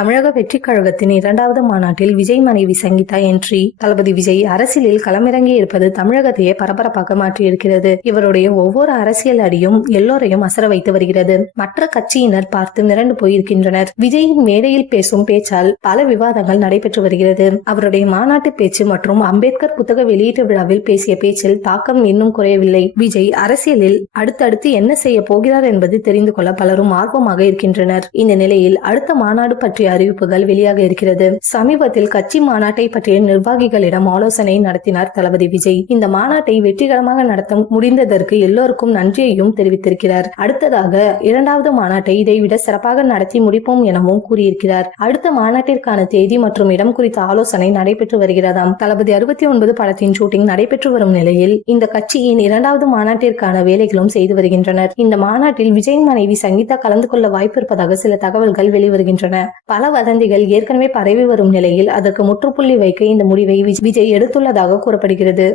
தமிழக வெற்றிக் கழகத்தின் 2வது மாநாட்டில் விஜய் மனைவி சங்கீதா என்ட்ரி. தளபதி விஜய் அரசியலில் களமிறங்கி இருப்பது தமிழகத்தையே பரபரப்பாக மாற்றியிருக்கிறது. இவருடைய ஒவ்வொரு அரசியல் அடியும் எல்லோரையும் அசர வைத்து வருகிறது. மற்ற கட்சியினர் பார்த்து மிரண்டு போயிருக்கின்றனர். விஜயின் மேடையில் பேசும் பேச்சால் பல விவாதங்கள் நடைபெற்று வருகிறது. அவருடைய மாநாட்டு பேச்சு மற்றும் அம்பேத்கர் புத்தக வெளியீட்டு விழாவில் பேசிய பேச்சில் தாக்கம் இன்னும் குறையவில்லை. விஜய் அரசியலில் அடுத்தடுத்து என்ன செய்ய போகிறார் என்பது தெரிந்து கொள்ள பலரும் ஆர்வமாக இருக்கின்றனர். இந்த நிலையில் அடுத்த மாநாடு பற்றிய அறிவிப்புகள் வெளியாக இருக்கிறது. சமீபத்தில் கட்சி மாநாட்டை பற்றிய நிர்வாகிகளிடம் ஆலோசனை நடத்தினார் தளபதி விஜய். இந்த மாநாட்டை வெற்றிகரமாக நடத்த முடிந்ததற்கு எல்லோருக்கும் நன்றியையும் தெரிவித்திருக்கிறார். அடுத்ததாக 2வது மாநாட்டை இதைவிட சிறப்பாக நடத்தி முடிப்போம் எனவும் கூறியிருக்கிறார். அடுத்த மாநாட்டிற்கான தேதி மற்றும் இடம் குறித்த ஆலோசனை நடைபெற்று வருகிறதாம். தளபதி 69 படத்தின் ஷூட்டிங் நடைபெற்று வரும் நிலையில் இந்த கட்சியின் 2வது மாநாட்டிற்கான வேலைகளும் செய்து வருகின்றனர். இந்த மாநாட்டில் விஜய் மனைவி சங்கீதா கலந்து கொள்ள வாய்ப்பு இருப்பதாக சில தகவல்கள் வெளிவருகின்றன. பல வதந்திகள் ஏற்கனவே பரவி வரும் நிலையில் அதற்கு முற்றுப்புள்ளி வைக்க இந்த முடிவை விஜய் எடுத்துள்ளதாக கூறப்படுகிறது.